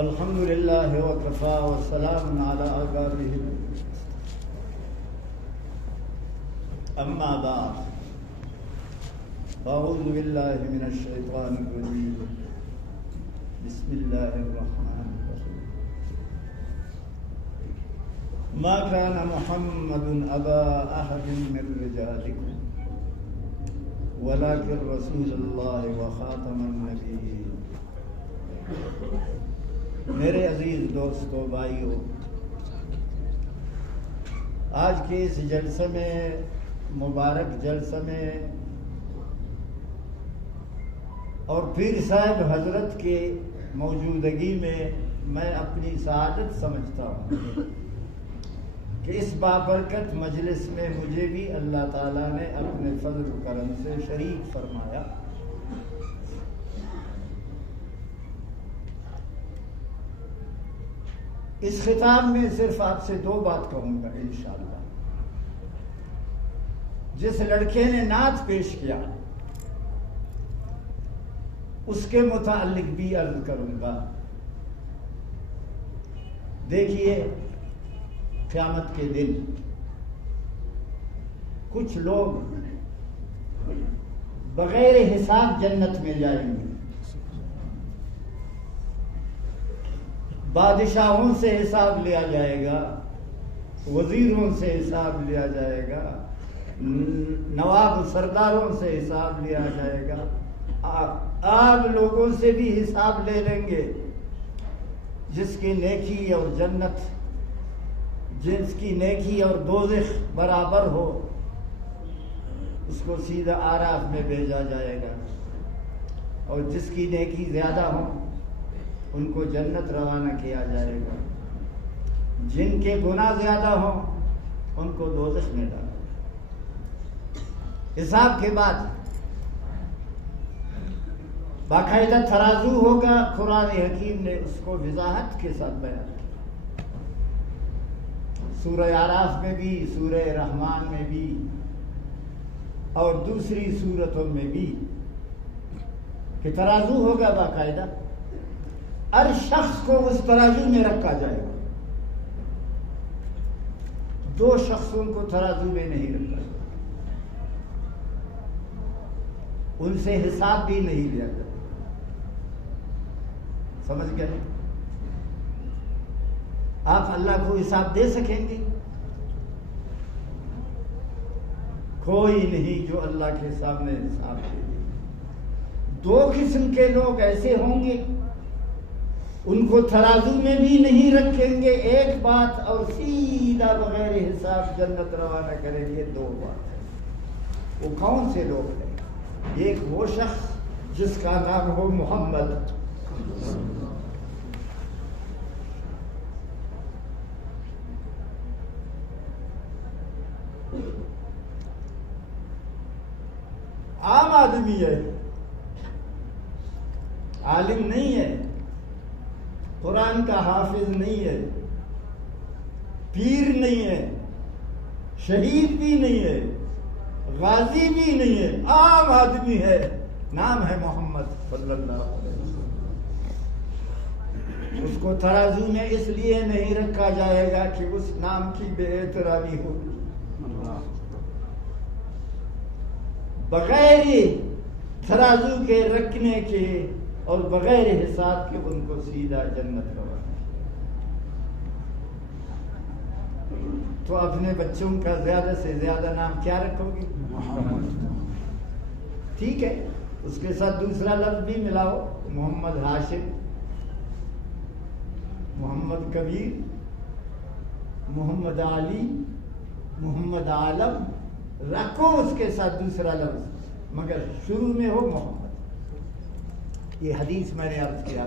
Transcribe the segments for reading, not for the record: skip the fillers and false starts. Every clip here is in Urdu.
الحمد للہ وکفا وسلام علی عباده اما بعد اعوذ باللہ من الشیطان الرجیم بسم اللہ الرحمن الرحیم ما كان محمد ابا احد من رجالکم ولكن رسول اللہ وخاتم النبیین۔ میرے عزیز دوستو بھائیو، آج کے اس جلسے میں، مبارک جلسے میں، اور پیر صاحب حضرت کے موجودگی میں اپنی سعادت سمجھتا ہوں کہ اس بابرکت مجلس میں مجھے بھی اللہ تعالیٰ نے اپنے فضل و کرم سے شریک فرمایا۔ اس خطاب میں صرف آپ سے دو بات کہوں گا انشاءاللہ۔ جس لڑکے نے نعت پیش کیا اس کے متعلق بھی عرض کروں گا۔ دیکھیے، قیامت کے دن کچھ لوگ بغیر حساب جنت میں جائیں گے۔ بادشاہوں سے حساب لیا جائے گا، وزیروں سے حساب لیا جائے گا، نواب سرداروں سے حساب لیا جائے گا، عام لوگوں سے بھی حساب لے لیں گے۔ جس کی نیکی اور جنت، جس کی نیکی اور دوزخ برابر ہو اس کو سیدھا اعراف میں بھیجا جائے گا، اور جس کی نیکی زیادہ ہو ان کو جنت روانہ کیا جائے گا۔ جن کے گناہ زیادہ ہوں ان کو دوزخ میں ڈالا۔ حساب کے بعد باقاعدہ ترازو ہوگا۔ قرآن حکیم نے اس کو وضاحت کے ساتھ بیان کیا، سورہ اعراف میں بھی، سورہ رحمان میں بھی، اور دوسری سورتوں میں بھی، کہ ترازو ہوگا باقاعدہ۔ ہر شخص کو اس ترازو میں رکھا جائے گا۔ دو شخصوں کو ترازو میں نہیں رکھا جائے گا، ان سے حساب بھی نہیں لیا جائے گا۔ سمجھ گئے؟ آپ اللہ کو حساب دے سکیں گے؟ کوئی نہیں جو اللہ کے سامنے حساب دے گے۔ دو قسم کے لوگ ایسے ہوں گے، ان کو ترازو میں بھی نہیں رکھیں گے، ایک بات، اور سیدھا بغیر حساب جنت روانہ کریں گے، دو بات۔ وہ کون سے لوگ ہیں؟ ایک وہ شخص جس کا نام ہو محمد، عام آدمی ہے، عالم نہیں ہے، قرآن کا حافظ نہیں ہے، پیر نہیں ہے، شہید بھی نہیں ہے، غازی بھی نہیں ہے، عام آدمی ہے، نام ہے محمد صلی اللہ علیہ وسلم۔ اس کو ترازو میں اس لیے نہیں رکھا جائے گا کہ اس نام کی بے احترامی ہوگی۔ بغیر ترازو کے رکھنے کے اور بغیر حساب کے ان کو سیدھا جنت روانہ۔ تو اپنے بچوں کا زیادہ سے زیادہ نام کیا رکھو گے؟ ٹھیک ہے، اس کے ساتھ دوسرا لفظ بھی ملاؤ، محمد ہاشم، محمد کبیر، محمد علی، محمد عالم، رکھو اس کے ساتھ دوسرا لفظ، مگر شروع میں ہو محمد۔ یہ حدیث میں نے عرض کیا،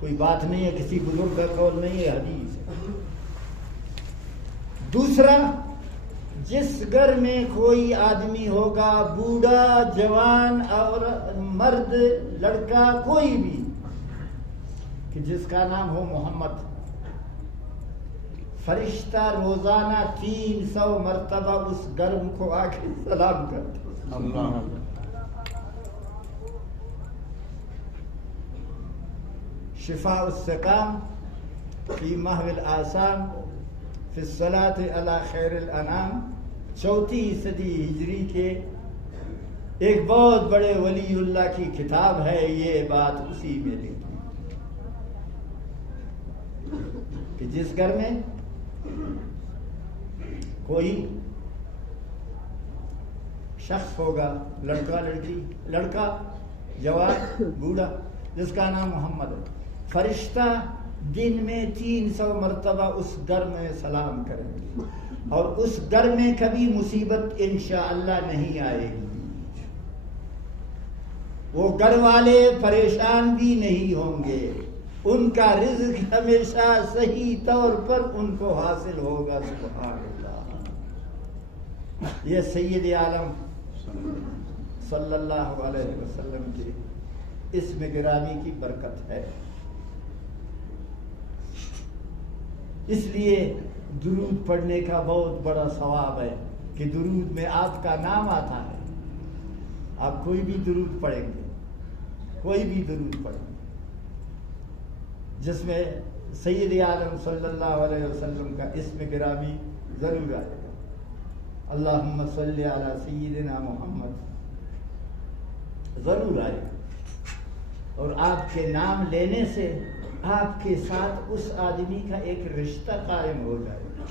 کوئی بات نہیں ہے، کسی بزرگ کا قول نہیں ہے، حدیث ہے۔ دوسرا، جس گھر میں کوئی آدمی ہوگا، بوڑھا، جوان اور مرد، لڑکا، کوئی بھی، کہ جس کا نام ہو محمد، فرشتہ روزانہ 300 مرتبہ اس گھر کو آ کے سلام کرتے۔ اللہ شفاء السقام فی محو الآثام فی الصلاۃ علی خیر الانام، 4 صدی ہجری کے ایک بہت بڑے ولی اللہ کی کتاب ہے. یہ بات اسی میں لکھی کہ جس گھر میں کوئی شخص ہوگا، لڑکا لڑکی، لڑکا جوان بوڑھا، جس کا نام محمد ہے، فرشتہ دن میں 300 مرتبہ اس گھر میں سلام کریں گے، اور اس گھر میں کبھی مصیبت انشاءاللہ نہیں آئے گی. وہ گھر والے پریشان بھی نہیں ہوں گے، ان کا رزق ہمیشہ صحیح طور پر ان کو حاصل ہوگا. سبحان اللہ. یہ سید عالم صلی اللہ علیہ وسلم کے اسم گرامی کی برکت ہے. اس لیے درود پڑھنے کا بہت بڑا ثواب ہے کہ درود میں آپ کا نام آتا ہے. آپ کوئی بھی درود پڑھیں گے، کوئی بھی درود پڑھیں گے جس میں سید عالم صلی اللہ علیہ وسلم کا اسم گرامی ضرور آئے گا. اللہم صلی علی سیدنا محمد ضرور آئے گا. اور آپ کے نام لینے سے آپ کے ساتھ اس آدمی کا ایک رشتہ قائم ہو جائے گا.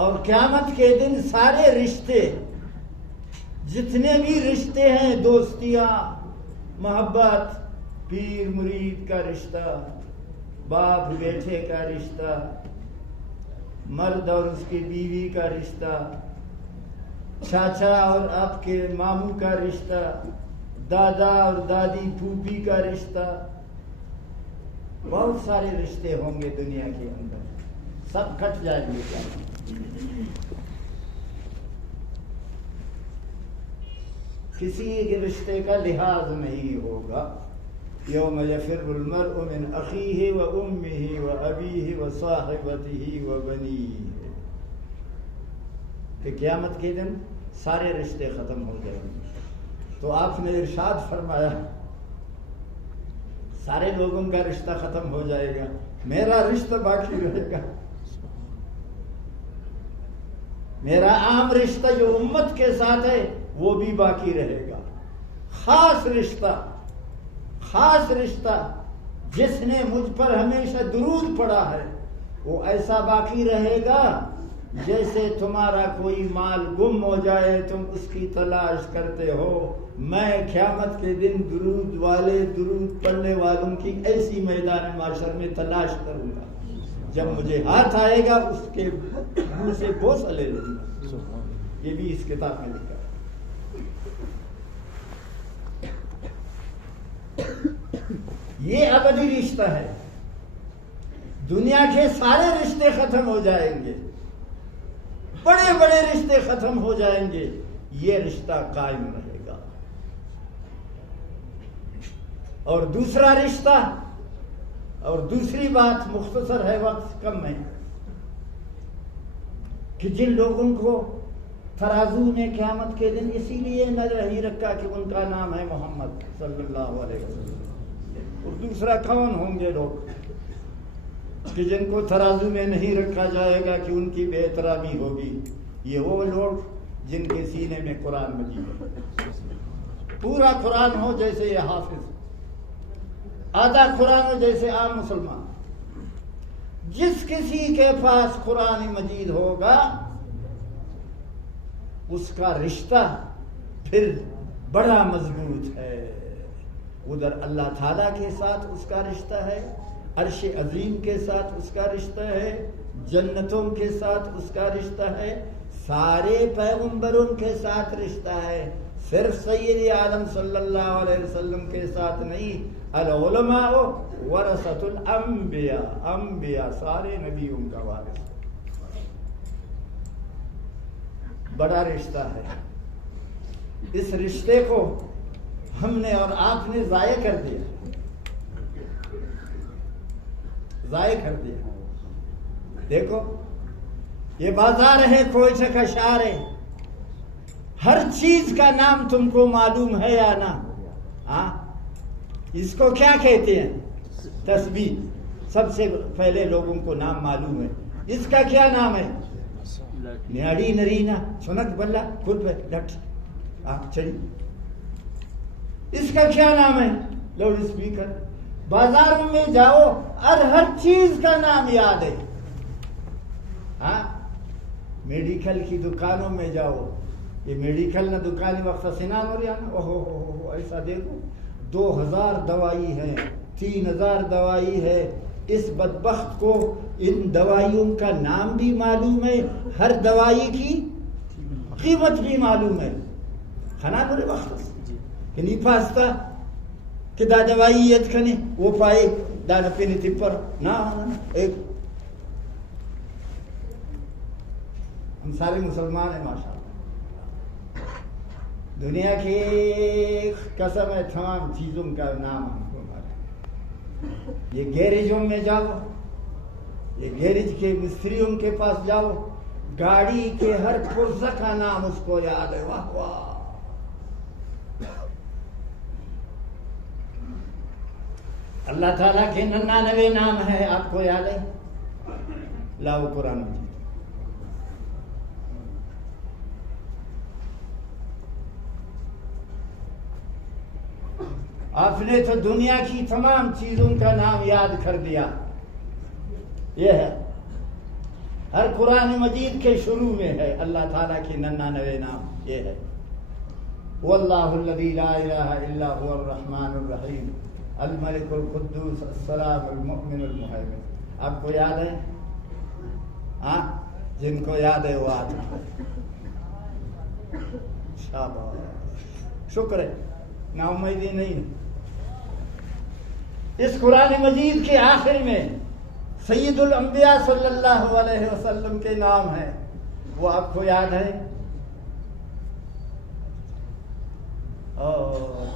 اور قیامت کے دن سارے رشتے، جتنے بھی رشتے ہیں، دوستیاں، محبت، پیر مرید کا رشتہ، باپ بیٹے کا رشتہ، مرد اور اس کی بیوی کا رشتہ، چاچا اور آپ کے ماموں کا رشتہ، دادا اور دادی پھوپھی کا رشتہ، بہت سارے رشتے ہوں گے دنیا کے اندر، سب کٹ جائیں گے. کسی کے رشتے کا لحاظ نہیں ہوگا. یوم یفر المرء من اخیہ و امہ و ابیہ و صاحبتہ و بنیہ، کہ قیامت کے دن سارے رشتے ختم ہو جائیں گے. تو آپ نے ارشاد فرمایا سارے لوگوں کا رشتہ ختم ہو جائے گا، میرا رشتہ باقی رہے گا. میرا عام رشتہ جو امت کے ساتھ ہے وہ بھی باقی رہے گا. خاص رشتہ جس نے مجھ پر ہمیشہ درود پڑا ہے وہ ایسا باقی رہے گا جیسے تمہارا کوئی مال گم ہو جائے، تم اس کی تلاش کرتے ہو. میں قیامت کے دن درود پڑھنے والوں کی ایسی میدان معاشر میں تلاش کروں گا، جب مجھے ہاتھ آئے گا اس کے منہ سے بوسہ لے لوں گا. یہ بھی اس کتاب میں لکھا ہے. یہ ابدی رشتہ ہے. دنیا کے سارے رشتے ختم ہو جائیں گے، بڑے بڑے رشتے ختم ہو جائیں گے، یہ رشتہ قائم رہے گا. اور دوسرا رشتہ، اور دوسری بات مختصر ہے، وقت کم ہے، کہ جن لوگوں کو ترازو میں قیامت کے دن اسی لیے نہیں رکھا کہ ان کا نام ہے محمد صلی اللہ علیہ وسلم. اور دوسرا کون ہوں گے لوگ کہ جن کو ترازو میں نہیں رکھا جائے گا کہ ان کی بے احترامی ہوگی؟ یہ وہ لوگ جن کے سینے میں قرآن مجید ہے. پورا قرآن ہو جیسے یہ حافظ، آدھا قرآن ہو جیسے عام مسلمان. جس کسی کے پاس قرآن مجید ہوگا اس کا رشتہ پھر بڑا مضبوط ہے. ادھر اللہ تعالیٰ کے ساتھ اس کا رشتہ ہے، عرش عظیم کے ساتھ اس کا رشتہ ہے، جنتوں کے ساتھ اس کا رشتہ ہے، سارے پیغمبروں کے ساتھ رشتہ ہے. صرف سید عالم صلی اللہ علیہ وسلم کے ساتھ نہیں. العلماء ورثۃ الانبیاء، انبیاء سارے نبیوں کا وارث. بڑا رشتہ ہے. اس رشتے کو ہم نے اور آپ نے ضائع کر دیا. دیکھو یہ بازار ہے، کوئٹہ کا شہر ہے، ہر چیز کا نام تم کو معلوم ہے یا نہ؟ ہاں اس کو کیا کہتے ہیں؟ تسبیح. سب سے پہلے لوگوں کو نام معلوم ہے. اس کا کیا نام ہے؟ نیاڑی نرینا سنت بلا خود ڈٹ چلی. اس کا کیا نام ہے؟ Loud speaker. بازاروں میں جاؤ ہر چیز کا نام یاد ہے. ہاں میڈیکل کی دکانوں میں جاؤ. یہ میڈیکل نہ دکان وقت سنان ہو رہا نا. اوہو ایسا دیکھو 2000 دوائی ہے 3000 دوائی ہے. اس بدبخت کو ان دوائیوں کا نام بھی معلوم ہے, ہر دوائی کی قیمت بھی معلوم ہے. کھانا برے وقت کہ نہیں پاستا کہ دا دوائی یت کھنے وہ پائے دانا پینے تپر نا. ایک ہم سارے مسلمان ہیں ماشاءاللہ. دنیا کی قسم ہے تمام چیزوں کا نام ہم کو معلوم. یہ گیریجوں میں جاؤ, یہ گیریج کے مستریوں کے پاس جاؤ, گاڑی کے ہر پرزہ کا نام اس کو یاد ہے. واہ واہ. اللہ تعالیٰ کے 99 نام ہے, آپ کو یاد ہے؟ لاؤ قرآن مجید. آپ نے تو دنیا کی تمام چیزوں کا نام یاد کر دیا. یہ ہے ہر قرآن مجید کے شروع میں ہے اللہ تعالیٰ کے 99 نام. یہ ہے واللہ الذی لا الہ الا هو الرحمن الرحیم الملک القدوس السلام المؤمن المہیمن. آپ کو یاد ہے؟ ہاں جن کو یاد ہے وہ آتا ہے. شاباش, شکر ہے, نا امیدی نہیں. اس قرآن مجید کے آخر میں سید الانبیاء صلی اللہ علیہ وسلم کے نام ہیں. وہ آپ کو یاد ہے؟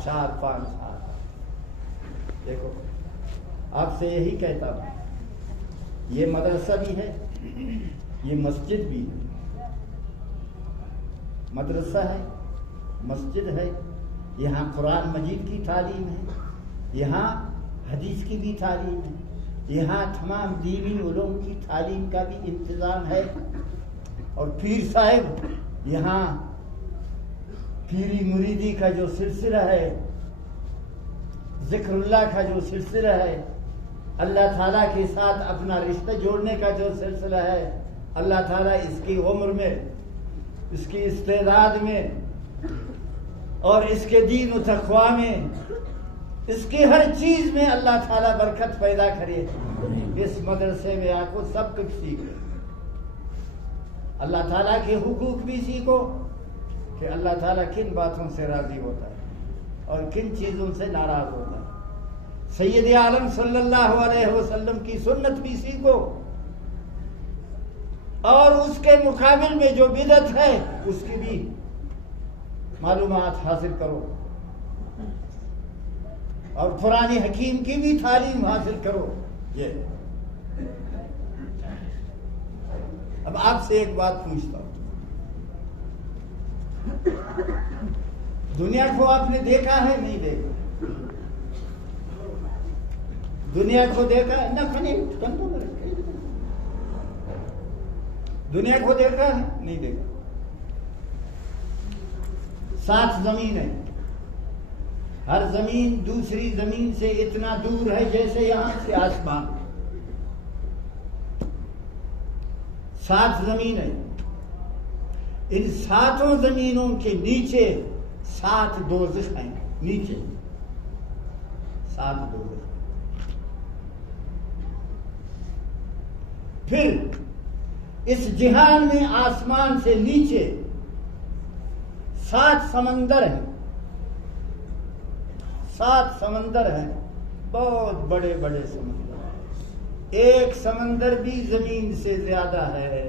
4-5 سال. دیکھو آپ سے یہی کہتا ہوں, یہ مدرسہ بھی ہے, یہ مسجد بھی ہے. مدرسہ ہے, مسجد ہے, یہاں قرآن مجید کی تعلیم ہے, یہاں حدیث کی بھی تعلیم ہے, یہاں تمام دینی علوم کی تعلیم کا بھی انتظام ہے. اور پیر صاحب یہاں پیری مریدی کا جو سلسلہ ہے, ذکر اللہ کا جو سلسلہ ہے, اللہ تعالیٰ کے ساتھ اپنا رشتہ جوڑنے کا جو سلسلہ ہے, اللہ تعالیٰ اس کی عمر میں, اس کی استعداد میں اور اس کے دین و تقوی میں, اس کی ہر چیز میں اللہ تعالیٰ برکت پیدا کرے. اس مدرسے میں آپ کو سب کچھ سیکھو. اللہ تعالیٰ کے حقوق بھی سیکھو کہ اللہ تعالیٰ کن باتوں سے راضی ہوتا ہے اور کن چیزوں سے ناراض ہوتا ہے. سید عالم صلی اللہ علیہ وسلم کی سنت بھی سیکھو اور اس کے مقابل میں جو بدعت ہے اس کی بھی معلومات حاصل کرو اور قرآن حکیم کی بھی تعلیم حاصل کرو. یہ اب آپ سے ایک بات پوچھتا ہوں, دنیا کو آپ نے دیکھا ہے نہیں دیکھا؟ دنیا کو دیکھا ہے نہ؟ دنیا کو دیکھا ہے نہیں دیکھا؟ 7 زمین ہے, ہر زمین دوسری زمین سے اتنا دور ہے جیسے یہاں سے آسمان. 7 زمین ہے. ان 7 زمینوں کے نیچے 7 دوزخ ہیں. نیچے 7 دوزخ. پھر اس جہان میں آسمان سے نیچے 7 سمندر ہیں. 7 سمندر ہیں, بہت بڑے بڑے سمندر. ایک سمندر بھی زمین سے زیادہ ہے.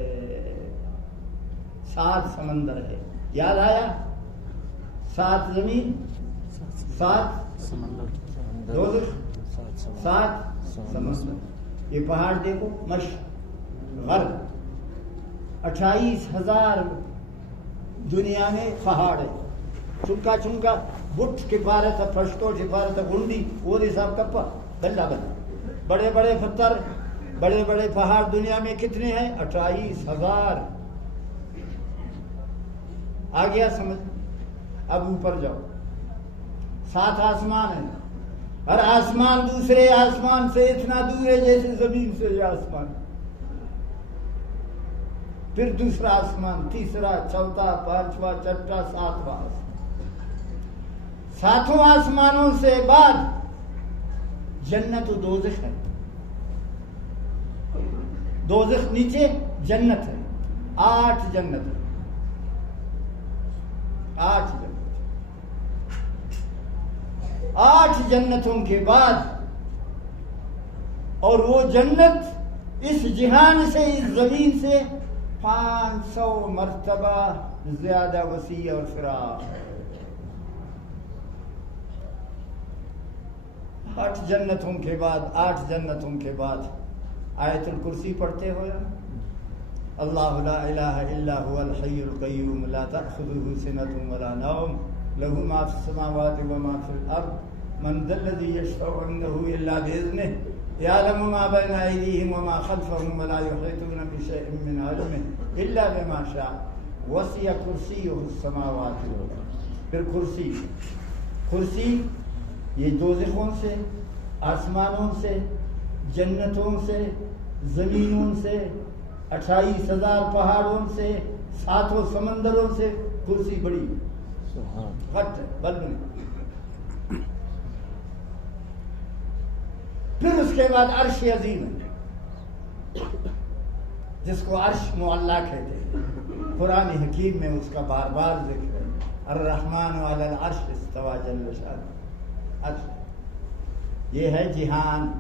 7 سمندر ہے. یاد آیا؟ 7 زمین, 7 سمندر, 7 سمندر. یہ پہاڑ دیکھو, مشرق غرب 28,000 دنیا میں پہاڑ ہے. چونکا بٹ کے پارے تھا پھشتو کے پارے تھا گنڈی وہ حساب کپا بلہ بڑے بڑے پتھر بڑے بڑے پہاڑ دنیا میں کتنے ہیں 28,000 آ گیا سمجھ اب اوپر جاؤ 7 آسمان ہیں ہر آسمان دوسرے آسمان سے اتنا دور ہے جیسے زمین سے یہ آسمان پھر دوسرا آسمان تیسرا چوتھا پانچواں چھٹا ساتواں ساتوں آسمانوں سے بعد جنت و دوزخ ہے دوزخ نیچے جنت ہے 8 جنت ہے 8 جنت 8 جنتوں کے بعد اور وہ جنت اس جہان سے اس زمین سے 500 مرتبہ زیادہ وسیع اور فراخ 8 جنتوں کے بعد آیت الکرسی پڑھتے ہو یا اللہ لا الہ الا هو الحی القیوم لا تأخذه سنة ولا نوم له ما في السماوات وما في الأرض من ذا الذي يشفع عنده إلا بإذنه يعلم ما بين أيديهم وما خلفهم ولا يحيطون بشيء من علمه إلا بما شاء وسع كرسيه السماوات والأرض پھر کرسی یہ دوزخوں سے آسمانوں سے جنتوں سے زمینوں سے 28,000 پہاڑوں سے 7 سمندروں سے کرسی بڑی غٹ بلد نہیں پھر اس کے بعد عرش عظیم ہے جس کو عرش معلیٰ کہتے ہیں قرآن حکیم میں اس کا بار بار ذکر ہے الرحمن علی العرش استوى جل شانہ عرش یہ ہے جہان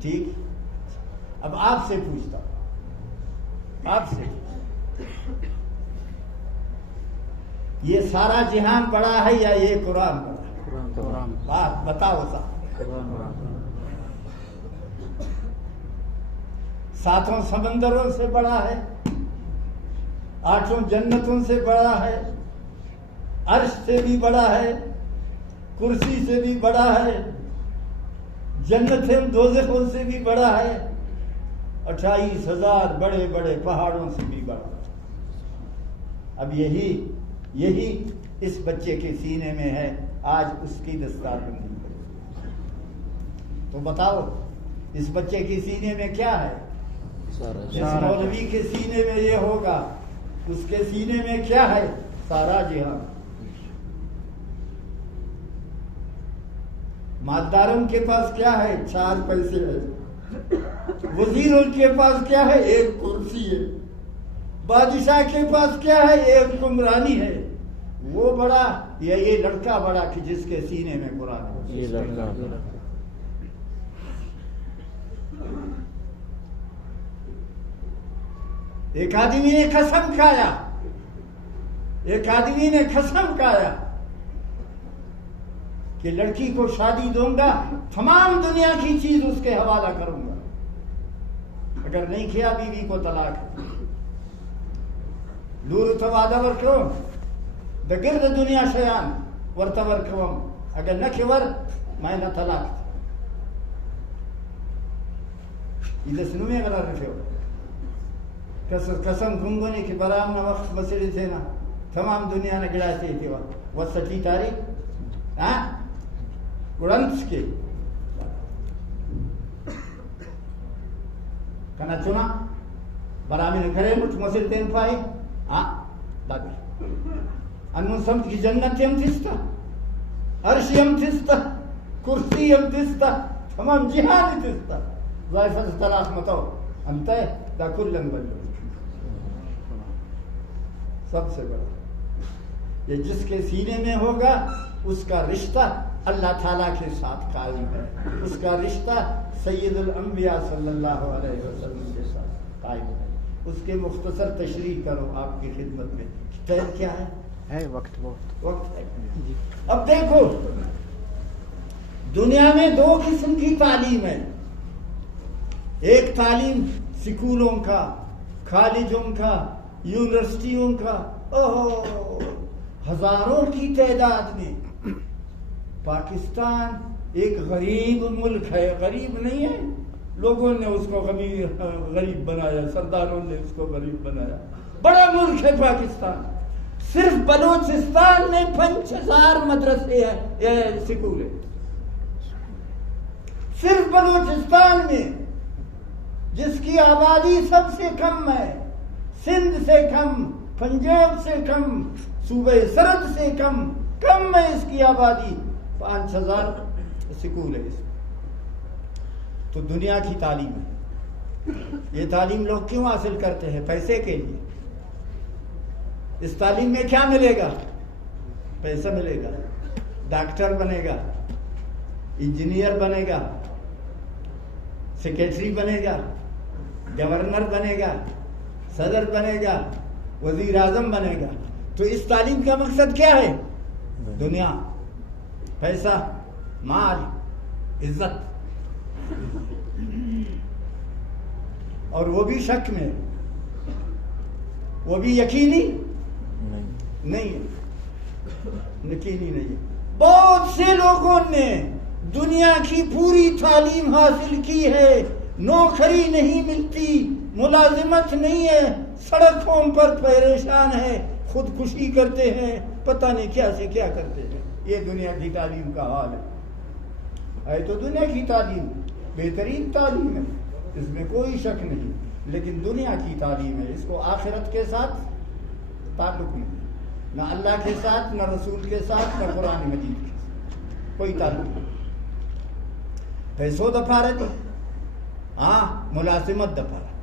ٹھیک اب آپ سے پوچھتا ہوں یہ سارا جہان بڑا ہے یا یہ قرآن بڑا ہے بات بتاؤ ساتوں سمندروں سے بڑا ہے 8 جنتوں سے بڑا ہے عرش سے بھی بڑا ہے کرسی سے بھی بڑا ہے جنت دوزخوں سے بھی بڑا ہے 28,000 بڑے بڑے پہاڑوں سے بھی بڑا ہے اب یہی اس بچے کے سینے میں ہے آج اس کی دستار بندی کرے تو بتاؤ اس بچے کے سینے میں کیا ہے جس مولوی کے سینے میں یہ ہوگا اس کے سینے میں کیا ہے سارا جہان مالداروں کے پاس کیا ہے 4 پیسے ہے وزیروں کے پاس کیا ہے 1 کرسی ہے بادشاہ کے پاس کیا ہے 1 حکمرانی ہے وہ بڑا یا یہ لڑکا بڑا کہ جس کے سینے میں قرآن ہے یہ لڑکا ایک آدمی نے قسم کھایا کہ لڑکی کو شادی دوں گا تمام دنیا کی چیز اس کے حوالہ کروں گا اگر نہیں کیا بیوی کو طلاق دور توادہ ورکو دگرد دنیا شیان ورتور کوم اگر نہ کیور میں نہ طلاق یہ سنوے غلط رکھو قسم گنگونی کی برام نہ وقت مسئلے تھے نا تمام دنیا نے گڑا سے تھے وہ سچی تاریخ گرنتھ کے کنا چنا برامی نے کرے مجھ مسئل تین پائی دادی انمون سمت کی جنت یم تستا عرش یم تستا کرسی یم تستا تمام جہان تستا ضائفت طلاق متو انتے دا کلن بلو سب سے بڑا یہ جس کے سینے میں ہوگا اس کا رشتہ اللہ تعالیٰ کے ساتھ قائم ہے اس کا رشتہ سید الانبیاء صلی اللہ علیہ وسلم کے ساتھ قائم ہے اس کے مختصر تشریح کرو آپ کی خدمت میں ٹائم کیا ہے وقت ہے اب دیکھو دنیا میں 2 قسم کی تعلیم ہے ایک تعلیم سکولوں کا کالجوں کا یونیورسٹیوں کا ہزاروں کی تعداد میں. پاکستان ایک غریب ملک ہے، غریب نہیں ہے، لوگوں نے اس کو غریب بنایا، سرداروں نے اس کو غریب بنایا. بڑا ملک ہے پاکستان. صرف بلوچستان میں 5000 مدرسے ہیں، سکول ہیں. صرف بلوچستان میں، جس کی آبادی سب سے کم ہے، سندھ سے کم، پنجاب سے کم، صوبہ سرحد سے کم ہے اس کی آبادی. 5000 سکول ہے. تو دنیا کی تعلیم ہے. یہ تعلیم لوگ کیوں حاصل کرتے ہیں؟ پیسے کے لیے. اس تعلیم میں کیا ملے گا؟ پیسہ ملے گا. ڈاکٹر بنے گا، انجینئر بنے گا، سیکریٹری بنے گا، گورنر بنے گا، صدر بنے گا، وزیر اعظم بنے گا. تو اس تعلیم کا مقصد کیا ہے؟ دنیا، پیسہ، مال، عزت. اور وہ بھی شک میں، وہ بھی یقینی نہیں ہے. یقینی نہیں. بہت سے لوگوں نے دنیا کی پوری تعلیم حاصل کی ہے، نوکری نہیں ملتی، ملازمت نہیں ہے، سڑکوں پر پریشان ہے، خودکشی کرتے ہیں، پتہ نہیں کیا سے کیا کرتے ہیں. یہ دنیا کی تعلیم کا حال ہے. تو دنیا کی تعلیم بہترین تعلیم ہے، اس میں کوئی شک نہیں، لیکن دنیا کی تعلیم ہے. اس کو آخرت کے ساتھ تعلق نہیں، نہ اللہ کے ساتھ، نہ رسول کے ساتھ، نہ قرآن مجید کے ساتھ کوئی تعلق نہیں. پیسوں دفع رہے، ہاں ملازمت دفع رہے،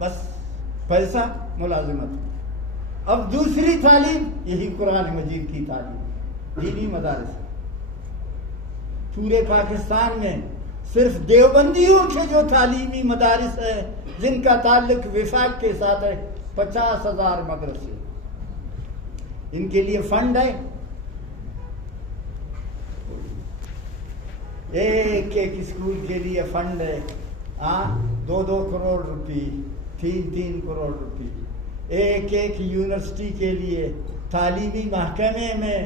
بس پیسہ، ملازمت. اب دوسری تعلیم یہی قرآن مجید کی تعلیم، دینی مدارس. پورے پاکستان میں صرف دیوبندیوں کے جو تعلیمی مدارس ہیں جن کا تعلق وفاق کے ساتھ ہے، 50,000 مدرسے. ان کے لیے فنڈ ہے، ایک اسکول کے لیے فنڈ ہے 2 کروڑ روپی، 3 کروڑ روپی. ایک یونیورسٹی کے لیے تعلیمی محکمے میں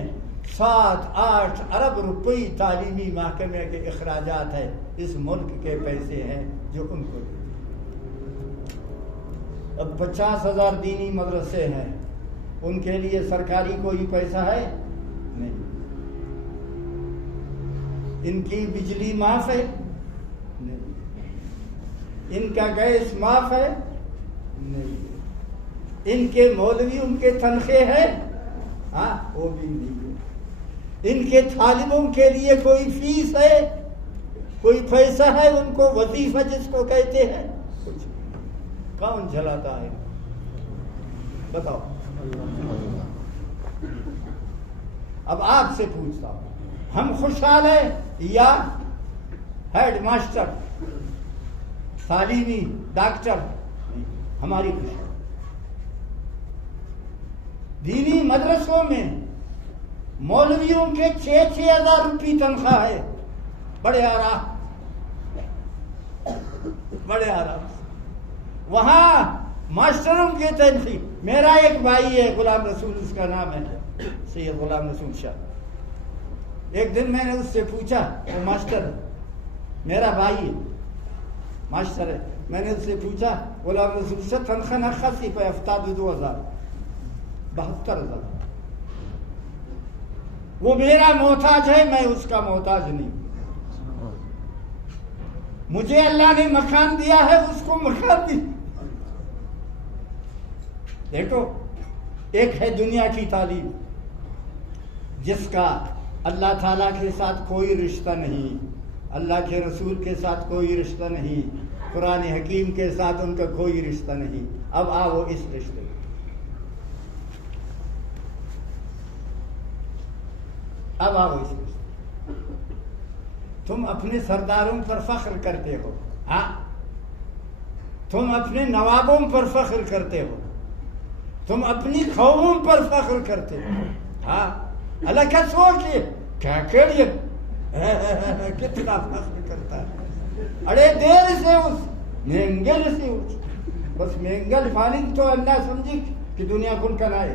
7-8 ارب روپی تعلیمی محکمے کے اخراجات ہیں. اس ملک کے پیسے ہیں جو ان کو. اب 50,000 دینی مدرسے ہیں، ان کے لیے سرکاری کوئی پیسہ ہے نہیں. ان کی بجلی معاف ہے نہیں، ان کا گیس معاف ہے نہیں، ان کے مولوی ان کے تنخواہ ہے وہ بھی نہیں ہے. ان کے طالبوں کے لیے کوئی فیس ہے، کوئی پیسہ ہے، ان کو وظیفہ جس کو کہتے ہیں کچھ. کون چلاتا ہے بتاؤ؟ اب آپ سے پوچھتا ہوں، ہم خوشحال ہیں یا ہیڈ ماسٹر، تعلیمی ڈاکٹر ہماری خوشحال؟ دینی مدرسوں میں مولویوں کے 6,000 روپی تنخواہ ہے، بڑے آرام. وہاں ماسٹروں کے تنخواہ. میرا ایک بھائی ہے غلام رسول، اس کا نام ہے سید غلام رسول شاہ. ایک دن میں نے اس سے پوچھا، وہ ماسٹر میرا بھائی ہے، ماسٹر ہے، میں نے اس سے پوچھا غلام رسول شاہ تنخواہ نہ خاصی پہ ہفتہ 2,000 72,000. وہ میرا محتاج ہے، میں اس کا محتاج نہیں. مجھے اللہ نے مکان دیا ہے، اس کو مکان دی. دیکھو، ایک ہے دنیا کی تعلیم جس کا اللہ تعالیٰ کے ساتھ کوئی رشتہ نہیں، اللہ کے رسول کے ساتھ کوئی رشتہ نہیں، قرآن حکیم کے ساتھ ان کا کوئی رشتہ نہیں. اب آؤ اس رشتے میں. اب آؤ اس رشتے. تم اپنے سرداروں پر فخر کرتے ہو، تم اپنے نوابوں پر فخر کرتے ہو، تم اپنی قوموں پر فخر کرتے ہو. اللہ کا سوچ کیا کریے کتنا فخر کرتا ہے. اڑے دیر سے اس مینگل سے اس بس مینگل فالنگ تو اللہ سمجھی کہ دنیا کن کن آئے.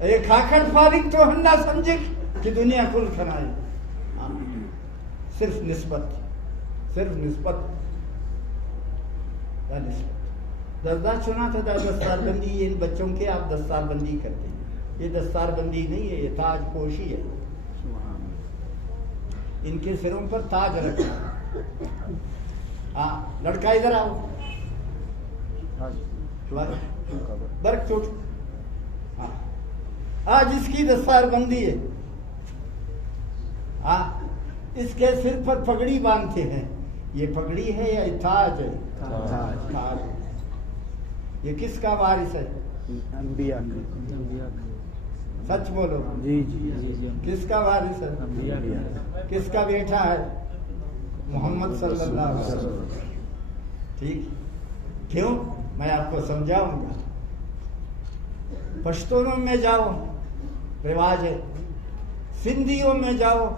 ایک آکھڑ فارغ تو ہن نہ سمجھے کہ دنیا کل کھنائے. صرف نسبت دردہ چنا تھا دستار بندی. ان بچوں کے آپ دستار بندی کرتے ہیں. یہ دستار بندی نہیں ہے, یہ تاج پوشی ہے. ان کے سروں پر تاج رکھنا. ہاں لڑکا ادھر آؤ, برک چوٹ. ہاں آج اس کی دستار بندی ہے. ہاں اس کے سر پر پگڑی باندھتے ہیں. یہ پگڑی ہے یا تاج ہے؟ تاج. یہ کس کا وارث ہے؟ انبیاء. سچ بولو. جی. کس کا وارث ہے؟ کس کا بیٹا ہے؟ محمد صلی اللہ علیہ وسلم. ٹھیک, کیوں؟ میں آپ کو سمجھاؤں گا. پشتونوں میں جاؤ رواج ہے, سندھیوں میں جاؤ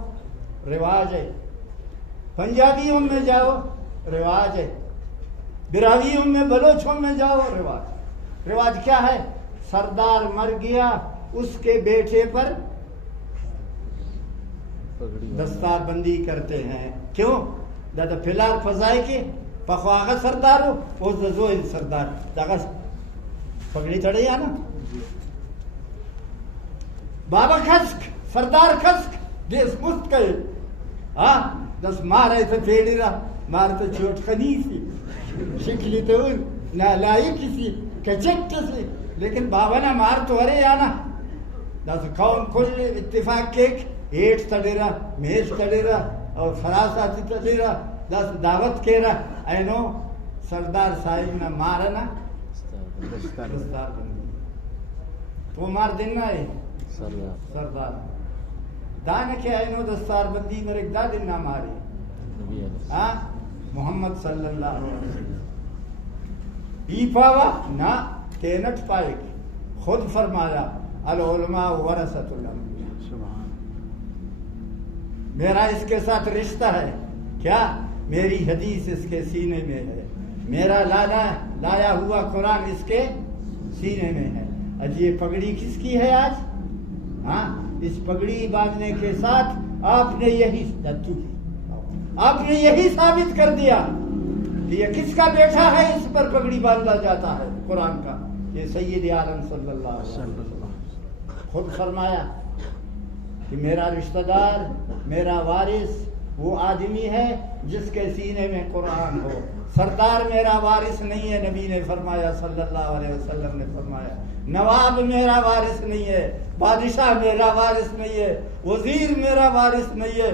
رواج ہے, پنجابیوں میں جاؤ رواج ہے, براویوں میں بلوچوں میں جاؤ رواج. رواج کیا ہے؟ سردار مر گیا, اس کے بیٹے پر دستار بندی کرتے ہیں. کیوں؟ دادا پھلار فضائے کے پخواغ سردار ہو وہ زوئل سردار داغا پگڑی چڑھے یا نا بابا خسک سردار خسک دیس مست کئے. ہاں دس مارے تو پیڑی رہا, مار تو چوٹ خنی سی, شکلی تو نالائی کسی کچک سی, لیکن بابا نا مار تو ارے یا نا دس کون کل اتفاق کیک ایٹ تڑے رہا, میز تڑے رہا اور فراس آتی تڑے رہا, دس دعوت کے رہا. اینو سردار صاحب نا مارا نا دستار بندی تو مار دینا ہے سردار دان کے اینو دستار بندی میرے دا دن نہ ماری. ہاں محمد صلی اللہ علیہ وسلم ای پاوا نہ تینٹ پائے گی. خود فرمایا العلماء ورثۃ الانبیاء. میرا اس کے ساتھ رشتہ ہے کیا؟ میری حدیث اس کے سینے میں ہے, میرا لایا ہوا قرآن اس کے سینے میں ہے. اج یہ پگڑی کس کی ہے آج؟ ہاں اس پگڑی باندھنے کے ساتھ آپ نے یہی ثابت کر دیا کہ یہ کس کا بیٹا ہے, اس پر پگڑی باندھا جاتا ہے قرآن کا. یہ سید عالم صلی اللہ علیہ وسلم خود فرمایا کہ میرا رشتہ دار, میرا وارث وہ آدمی ہے جس کے سینے میں قرآن ہو. سردار میرا وارث نہیں ہے, نبی نے فرمایا صلی اللہ علیہ وسلم نے فرمایا. نواب میرا وارث نہیں ہے, بادشاہ میرا وارث نہیں ہے, وزیر میرا وارث نہیں ہے,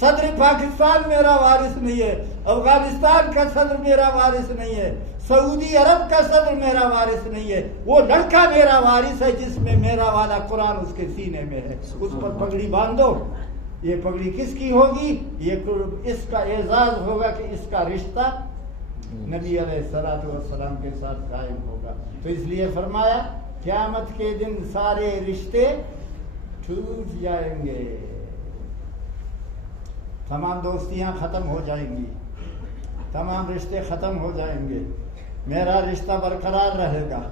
صدر پاکستان میرا وارث نہیں ہے, افغانستان کا صدر میرا وارث نہیں ہے, سعودی عرب کا صدر میرا وارث نہیں ہے. وہ لڑکا میرا وارث ہے جس میں میرا والا قرآن اس کے سینے میں ہے. اس پر پگڑی باندھو. یہ پگڑی کس کی ہوگی؟ یہ اس کا اعزاز ہوگا کہ اس کا رشتہ نبی علیہ الصلوۃ والسلام کے ساتھ قائم ہوگا. تو اس لیے فرمایا قیامت کے دن سارے رشتے ٹوٹ جائیں گے, تمام دوستیاں ختم ہو جائیں گی, تمام رشتے ختم ہو جائیں گے. میرا رشتہ برقرار رہے گا.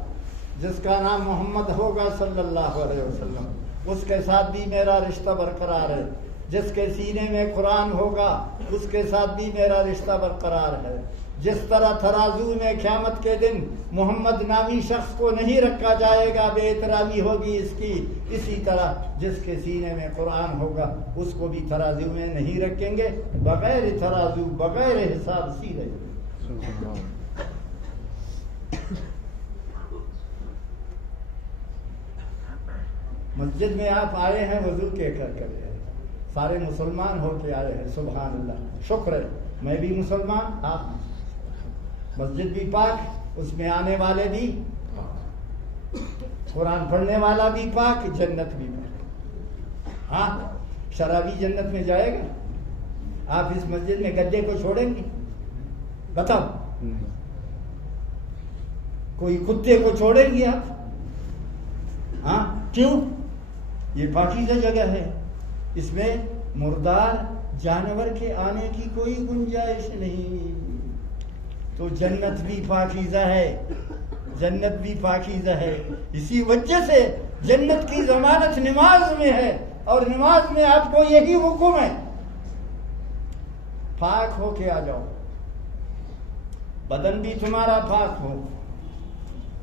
جس کا نام محمد ہوگا صلی اللہ علیہ وسلم, اس کے ساتھ بھی میرا رشتہ برقرار ہے. جس کے سینے میں قرآن ہوگا اس کے ساتھ بھی میرا رشتہ برقرار ہے. جس طرح ترازو میں قیامت کے دن محمد نامی شخص کو نہیں رکھا جائے گا, بے احترامی ہوگی اس کی, اسی طرح جس کے سینے میں قرآن ہوگا اس کو بھی ترازو میں نہیں رکھیں گے. بغیر ترازو بغیر حساب سیدھے. مسجد میں آپ آئے ہیں وضو کے کر کے, سارے مسلمان ہو کے آئے ہیں. سبحان اللہ, شکر ہے. میں بھی مسلمان, آپ مسجد بھی پاک, اس میں آنے والے بھی, قرآن پڑھنے والا بھی پاک, جنت بھی پاک. ہاں شرابی جنت میں جائے گا؟ آپ اس مسجد میں گدے کو چھوڑیں گے؟ بتاؤ. کوئی کتے کو چھوڑیں گے آپ؟ ہاں کیوں؟ یہ پاکیزہ جگہ ہے, اس میں مردار جانور کے آنے کی کوئی گنجائش نہیں. تو جنت بھی پاکیزہ ہے, جنت بھی پاکیزہ ہے. اسی وجہ سے جنت کی ضمانت نماز میں ہے، اور نماز میں آپ کو یہی حکم ہے، پاک ہو کے آ جاؤ، بدن بھی تمہارا پاک ہو،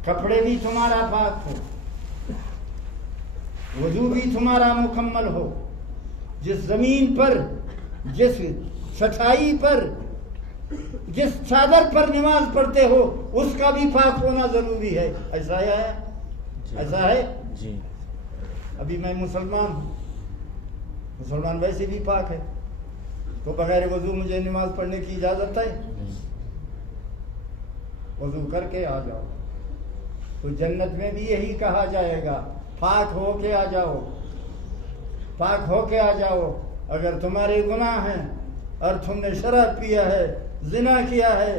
کپڑے بھی تمہارا پاک ہو، وضو بھی تمہارا مکمل ہو، جس زمین پر، جس چٹائی پر، جس چادر پر نماز پڑھتے ہو اس کا بھی پاک ہونا ضروری ہے۔ ایسا ہے؟ ایسا ہے جی۔ ابھی میں مسلمان ہوں، مسلمان ویسے بھی پاک ہے، تو بغیر وضو مجھے نماز پڑھنے کی اجازت ہے؟ وضو کر کے آ جاؤ۔ تو جنت میں بھی یہی کہا جائے گا، پاک ہو کے آ جاؤ، پاک ہو کے آ جاؤ۔ اگر تمہارے گناہ ہیں اور تم نے شراب پیا ہے، زنا کیا ہے،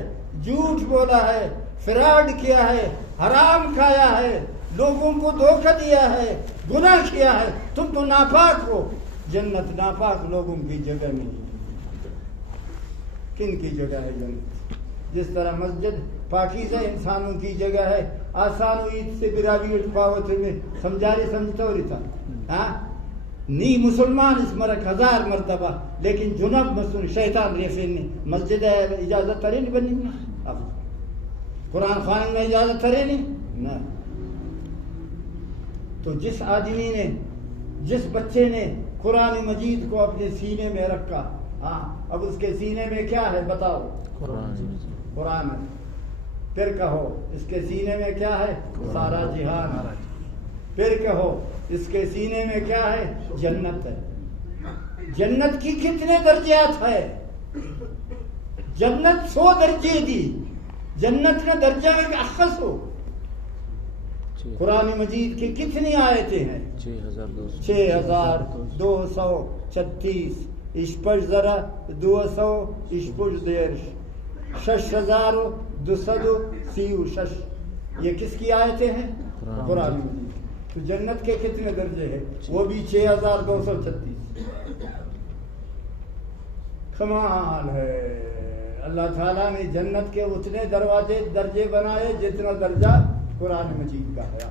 جھوٹ بولا ہے، فراڈ کیا ہے، حرام کھایا ہے، لوگوں کو دھوکہ دیا ہے، گناہ کیا ہے، تم تو ناپاک ہو۔ جنت ناپاک لوگوں کی جگہ نہیں۔ کن کی جگہ ہے جنت؟ جس طرح مسجد پاکیزہ انسانوں کی جگہ ہے، آسان ہوئی سے براوی اٹھ پاوت میں سمجھا رہے سمجھتا ہو رہی تھا نی مسلمان اس مرک 1000 مرتبہ، لیکن جناب مسلم شیطان ریفین نے مسجد ہے اجازت ترے نہیں بنی میں، اب قرآن خوانی میں اجازت ترے نہیں نہ۔ تو جس آدمی نے، جس بچے نے قرآن مجید کو اپنے سینے میں رکھا، اب اس کے سینے میں کیا ہے بتاؤ؟ قرآن ہے۔ پھر کہو اس کے سینے میں کیا ہے؟ سارا جہان ہے۔ پھر کہو اس کے سینے میں کیا ہے؟ جنت ہے۔ جنت کی کتنے درجات ہے؟ جنت 100 درجے دی، جنت کا درجہ ایک اخص ہو۔ قرآن مجید کی کتنی آیتیں ہیں؟ 6236 اشپش ذرا 200 اشپش دیر 6236 یہ کس کی آیتیں ہیں؟ قرآن مجید۔ تو جنت کے کتنے درجے ہیں؟ وہ بھی 6236۔ کمال ہے، اللہ تعالیٰ نے جنت کے اتنے درجے بنائے جتنا درجہ قرآن مجید کا ہے۔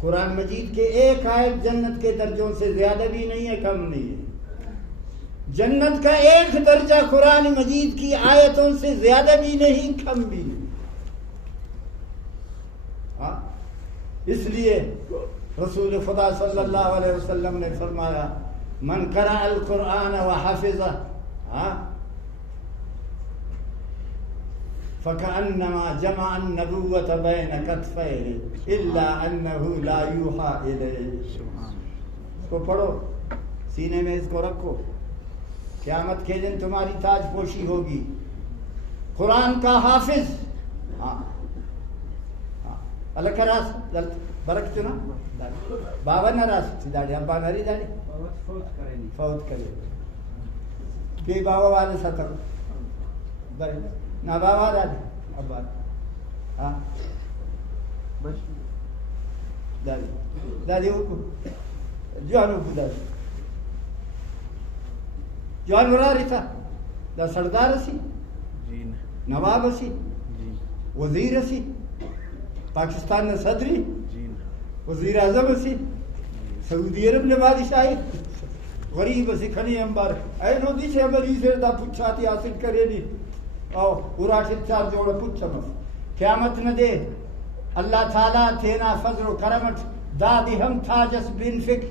قرآن مجید کے ایک آیت جنت کے درجوں سے زیادہ بھی نہیں ہے، کم نہیں ہے۔ جنت کا ایک درجہ قرآن مجید کی آیتوں سے زیادہ بھی نہیں، کم بھی نہیں۔ اس لیے رسول خدا صلی اللہ علیہ وسلم نے فرمایا، من قرأ القرآن وحفظہ فَكَأَنَّمَا جَمَعَ النَّبُوَّةَ بَيْنَ كَتْفَيْهِ إِلَّا أَنَّهُ لَا يُوحَى إِلَيْهِ۔ اس کو پڑھو، سینے میں اس کو رکھو، قیامت کے دن تمہاری تاج پوشی ہوگی۔ قرآن کا حافظ، اللہ کا راس برک چنا بابا نہ راس داڑی، ابا ناری داڑی فوت کرے بے بابا والے ساتھ نہ بابا دادی ابا دادی دادی جوان دادی جوان برا رہی تھا، دا سردار اسی، نواب اسی، وزیر اسی، پاکستان نے صدری، وزیر اعظم اسی، سعودی عرب نے بادشاہی، غریب اسی کھنی امبار اینو دیچے امری سے دا پچھاتی حاصل کرے نہیں، او اراٹھل چار جوڑا پچھا مف قیامت نہ دے اللہ تعالیٰ تینا فضل و کرمت دادی ہم تاجس بین فک،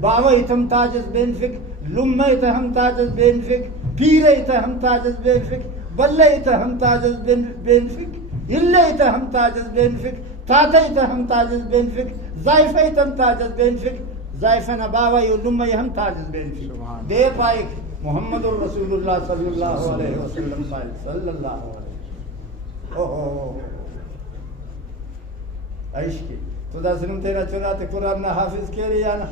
باوی تم تاجس بین فک، لمی تم تاجس بین فک، پیری تم تاجس بین فک، بلی تم تاجس بین فک، ہلی تم تاجس بین فک، تاتی تم تاجس بین فک، زائفی تم تاجس بین فک، زائفن باوی و لمی ہم تاجس بین فک۔ دے پائک محمد رسول اللہ صلی اللہ علیہ وسلم صلی اللہ علیہ وسلم عشق تو دا سنم تیرا چنا تے قرآن نہ حافظ کیا رہی آنا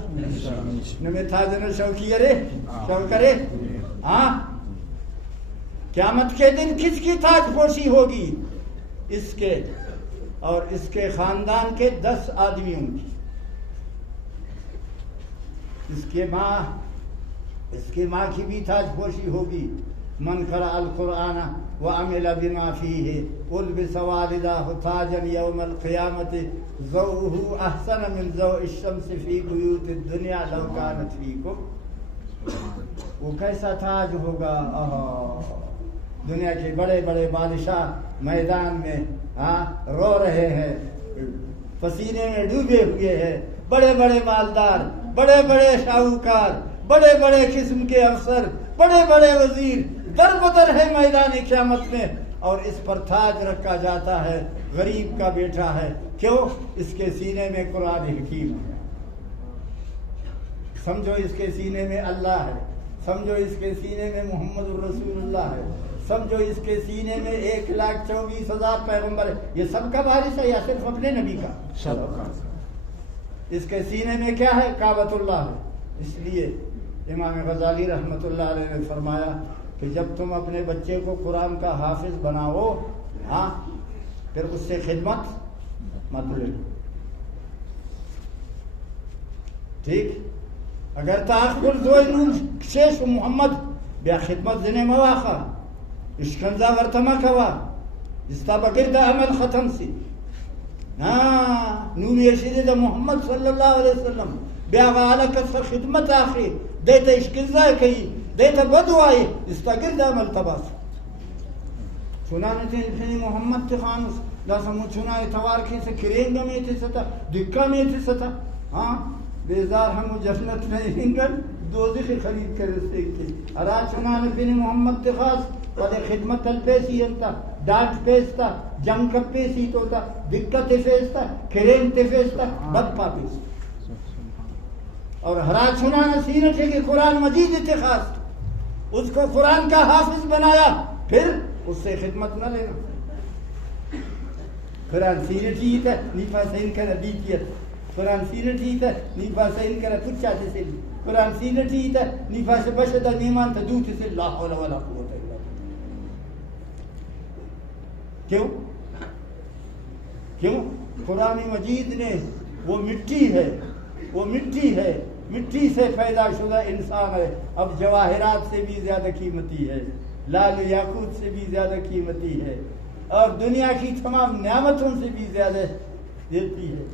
نمی تاجن شوقی رے شوق کرے۔ ہاں قیامت کے دن کس کی تاج پوشی ہوگی؟ اس کے اور اس کے خاندان کے 10 آدمیوں کی۔ اس کے ماں کی بھی تاج پوشی ہوگی، من قرأ القرآن وعمل بما فيه ألبس والداه تاجا يوم القيامة ضوءه أحسن من ضوء الشمس في بيوت الدنيا لو كانت فيكم. وہ کیسا تاج ہوگا. دنیا کے بڑے بڑے بادشاہ میدان میں رو رہے ہیں, پسینے میں ڈوبے ہوئے ہیں, بڑے بڑے مالدار, بڑے بڑے شاہوکار, بڑے بڑے قسم کے افسر, بڑے بڑے وزیر در بدر ہے میدان قیامت میں, اور اس پر تاج رکھا جاتا ہے. غریب کا بیٹا ہے, کیوں؟ اس کے سینے میں قرآن حکیم ہے. سمجھو اس کے سینے میں اللہ ہے, سمجھو اس کے سینے میں محمد الرسول اللہ ہے, سمجھو اس کے سینے میں 1,24,000 پیغمبر ہے. یہ سب کا وارث ہے یا صرف اپنے نبی کا؟ سب کا. اس کے سینے میں کیا ہے؟ کعبۃ اللہ ہے. اس لیے امام غزالی رحمۃ اللہ علیہ نے فرمایا کہ جب تم اپنے بچے کو قرآن کا حافظ بناؤ, پھر اس سے خدمت مت لو. ٹھیک؟ اگر تأخر زوینون شیش محمد بیا خدمت زنے مواخا اشکنزا ورتما کوا جستا بگرد عمل ختم سی نون یشید دا محمد صلی اللہ علیہ وسلم بیا غالا کسا خدمت آخی دیتا اشکنزا کئی دیتا بدوائی جستا گرد عمل تباس. چنانچہ انفنی محمد تخانس دا سمو چنائی توار کی سے کرینگا میں تھی ستا دکا میں تھی ستا بیزار ہم جنت میں ہنگل دوزخ خرید کر رسے تھے. ارا چنان بن محمد تخاص ودے خدمت الپیسی انتا ڈانٹ پیستا جنگ کپ پیسی توتا دکت فیستا کرین تفیستا بدپا پیستا. اور ہرا چنان سینت ہے کہ قرآن مجید اتخاص اس کو قرآن کا حافظ بنایا, پھر اس سے خدمت نہ لینا. قرآن سینت ہی تھا نیفا سین کر دیتیت, قرآن سینت ہی تھا نیفا سین کر کچھ چاہتے سے, قرآن سینت ہی تھا نیفا سے بشدہ نیمان تھا دوت سے لا حول ولا قوت الا باللہ. کیوں؟ کیوں؟ قرآن مجید نے وہ مٹی ہے, وہ مٹی ہے, مٹی سے پیدا شدہ انسان ہے. اب جواہرات سے بھی زیادہ قیمتی ہے, لال یاقوت سے بھی زیادہ قیمتی ہے, اور دنیا کی تمام نعمتوں سے بھی زیادہ دیتی ہے.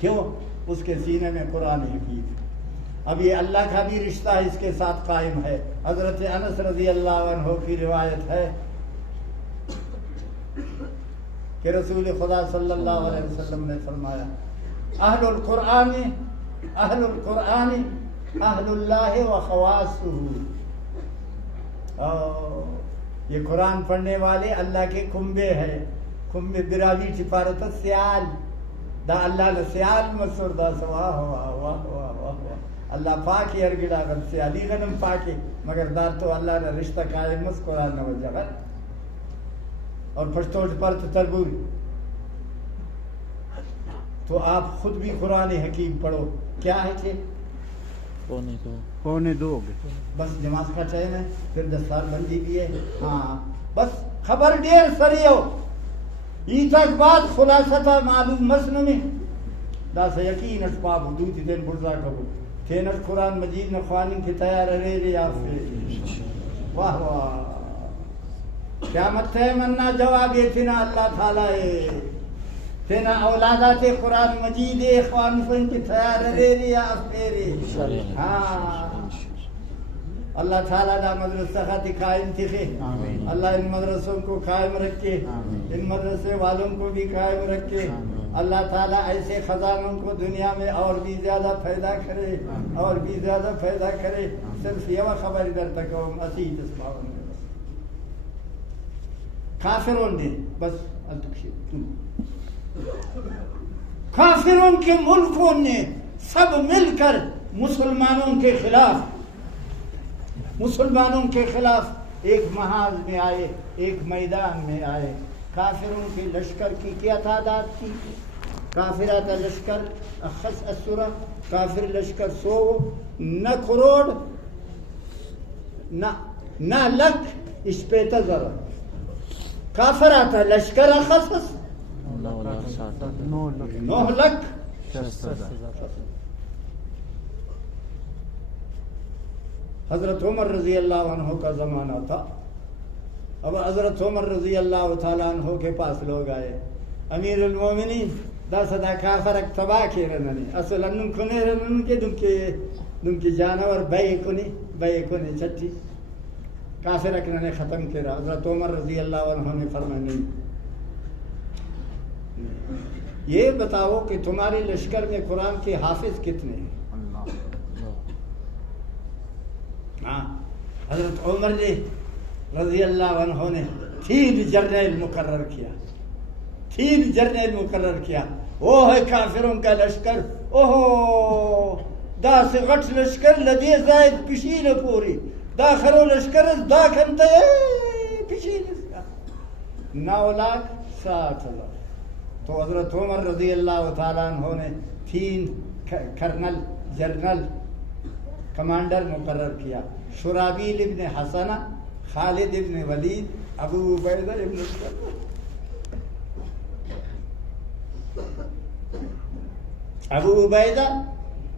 کیوں؟ اس کے سینے میں قرآن حکیم. اب یہ اللہ کا بھی رشتہ اس کے ساتھ قائم ہے. حضرت انس رضی اللہ عنہ کی روایت ہے کہ رسول خدا صلی اللہ علیہ وسلم نے فرمایا اہل القرآن اہل القرآن اہل اللہ و خواصہ. یہ قرآن پڑھنے والے اللہ کے کنبے ہیں. کنبے براوی چپارت سیال دا اللہ نے سیال مسور دا سوا واہ واہ واہ واہ. اللہ پاک ہے ارگڑا غم سیالی غنم پاک ہے, مگر دار تو اللہ نے رشتہ قائم مس قرآن نہ وجہ غد اور پشتوٹ پرت تربور. تو آپ خود بھی قرآن حکیم پڑھو. کیا ہے کہ پونے دو بس نماز کا ٹائم ہے, پھر دستار بندی بھی ہے. بس خبر دیر سریو ای تک بات خلاصتا معلوم مسن میں دا سے یقین اسباب حدود دن برزا کبو تینٹ قرآن مجید میں خوانین کی تیار رہے رہے آپ سے. واہ واہ قیامت ہے مننا جواب یہ تینا اللہ تعالیٰ ہے تینا اولادات قرآن مجید اخوان فن کی تیار رہے رہے آپ سے. اللہ تعالیٰ دا مدرسہ خاتی قائم تھے. اللہ ان مدرسوں کو قائم رکھے, ان مدرسے والوں کو بھی قائم رکھے. اللہ تعالیٰ ایسے خزانوں کو دنیا میں اور بھی زیادہ پیدا کرے, اور بھی زیادہ پیدا کرے. صرف یہ خبر ادھر تک اسی تسماؤں میں کافروں نے بس کافروں کے ملکوں نے سب مل کر مسلمانوں کے خلاف ایک محاذ میں آئے, ایک میدان میں آئے. کافروں کے لشکر کی کیا تعداد تھی؟ کافرات لشکر اخص اسورہ, کافر لشکر 100 نہ کروڑ نہ لکھ اس پہ تذر. کافرات لشکر اخص 9 لکھ. حضرت عمر رضی اللہ عنہ کا زمانہ تھا. اب حضرت عمر رضی اللہ تعالیٰ عنہ کے پاس لوگ آئے. امیر المومنین دا صدا کافرک تباہ کے رننی اصل انن کنے رنن کے دن کی جانور بے کنے چٹی کافرک نے ختم کرا. حضرت عمر رضی اللہ عنہ نے فرمایا نہیں، یہ بتاؤ کہ تمہارے لشکر میں قرآن کے حافظ کتنے ہیں؟ ہاں، حضرت عمر نے رضی اللہ عنہ نے 3 جرنیل مقرر کیا. وہ ہے کافروں کا لشکر. اوہ دا سے غٹ لشکر لدی زائد پشیل پوری دا خرو لشکر دا کھنتے پشیل 9,60,000. تو حضرت عمر رضی اللہ تعالیٰ عنہ نے 3 جرنل کمانڈر مقرر کیا. شرابیل ابن حسنہ، خالد ابن ولید، ابو عبیدہ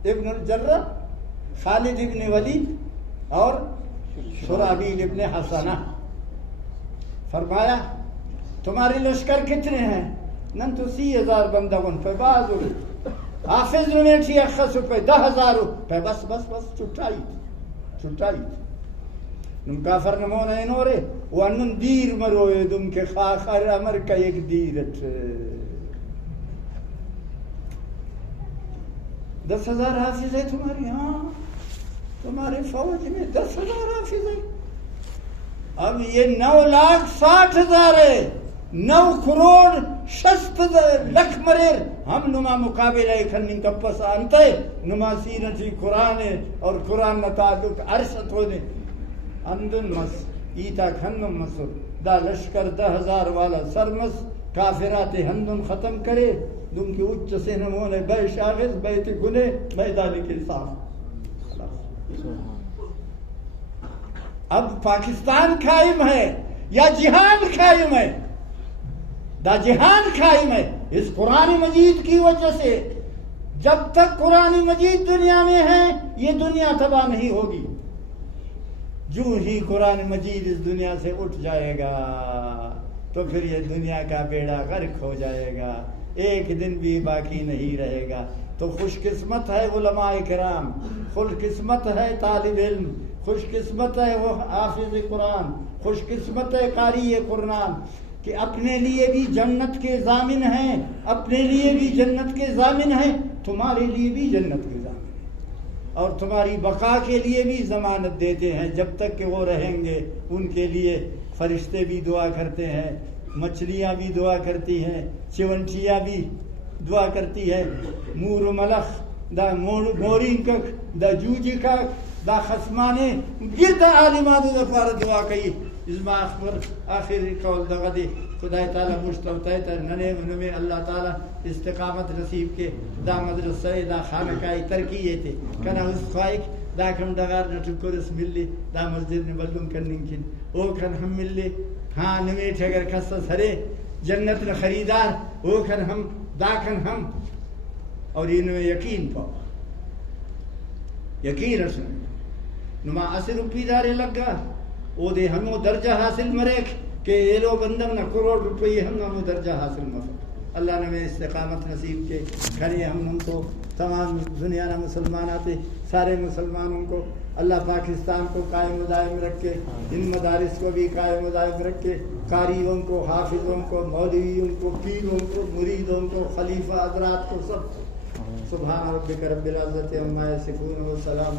ابن الجرح، خالد ابن ولید اور شرابیل ابن حسنہ. فرمایا تمہارے لشکر کتنے ہیں؟ نن تو 30,000 بندگن پہ باز ہوئی حافظ نے ٹھی اخص پہ 10,000 پہ بس چٹائی نم کافر نمونہ انورے وانن دیر مروئے دم کے خاخر امر کا ایک دیرت 10,000 حافظ ہے تمہاری. ہاں تمہارے فوج میں 10,000 حافظ ہے. اب یہ 9,60,000 ہے. 9,60,00,000 مریر ہم نما مقابلہ کھنن تپس انتے نما سینتی قرآن اور قرآن تعلق عرصت ہونے اندن مس ایتا کھنم مسر دا لشکر 10,000 والا سرمس کافرات ہندن ختم کرے. دن کی اچ سے نمونے بے شاغذ بیت گنے میدان کے ساتھ. اب پاکستان قائم ہے یا جہاد قائم ہے؟ دا جہاد قائم ہے اس قرآن مجید کی وجہ سے. جب تک قرآن مجید دنیا میں ہے یہ دنیا تباہ نہیں ہوگی. جو ہی قرآن مجید اس دنیا سے اٹھ جائے گا تو پھر یہ دنیا کا بیڑا غرق ہو جائے گا، ایک دن بھی باقی نہیں رہے گا. تو خوش قسمت ہے علماء کرام، خوش قسمت ہے طالب علم، خوش قسمت ہے وہ حافظ قرآن، خوش قسمت ہے قاری قرآن کہ اپنے لیے بھی جنت کے ضامن ہیں، اپنے لیے بھی جنت کے ضامن ہیں، تمہارے لیے بھی جنت کے ضامن ہیں، اور تمہاری بقا کے لیے بھی ضمانت دیتے ہیں. جب تک کہ وہ رہیں گے ان کے لیے فرشتے بھی دعا کرتے ہیں، مچھلیاں بھی دعا کرتی ہیں، چونٹیاں بھی دعا کرتی ہے. مور و ملخ دا مورین کک دا جوجی کک دا خسمانے گرد عالمان دا پار دعا کئی. اس میں آخری قول دا غدی خدا تعالیٰ مشتوطہ تا ننے منمے اللہ تعالیٰ استقامت نصیب کے دا مدرسہ دا خانقائی ترکیے تھے کنا اس خواہک دا کم دغار نٹکرس ملی دا مسجد نے بلدن کرنن کن او کن ہم ملی. ہاں نمیٹ اگر کسا سرے جنت نے خریدار او کن ہم دا کن ہم اور انہوں یقین پاؤ یقین رسن نما اثر پیدارے لگا او دے ہمو درجہ حاصل مریک کہ یہ لو بندم نہ کروڑ روپے ہم درجہ حاصل مفت. اللہ نے استقامت نصیب کے کھڑے ہم کو تمام دنیا نہ مسلمان آتے سارے مسلمانوں کو اللہ پاکستان کو قائم و دائم رکھے، ان مدارس کو بھی قائم و دائم رکھے، قاریوں کو، حافظوں کو، مولویوں کو، پیروں کو، مریدوں کو، خلیفہ حضرات کو سب. سبحان ربک رب العزت عما یصفون و سلام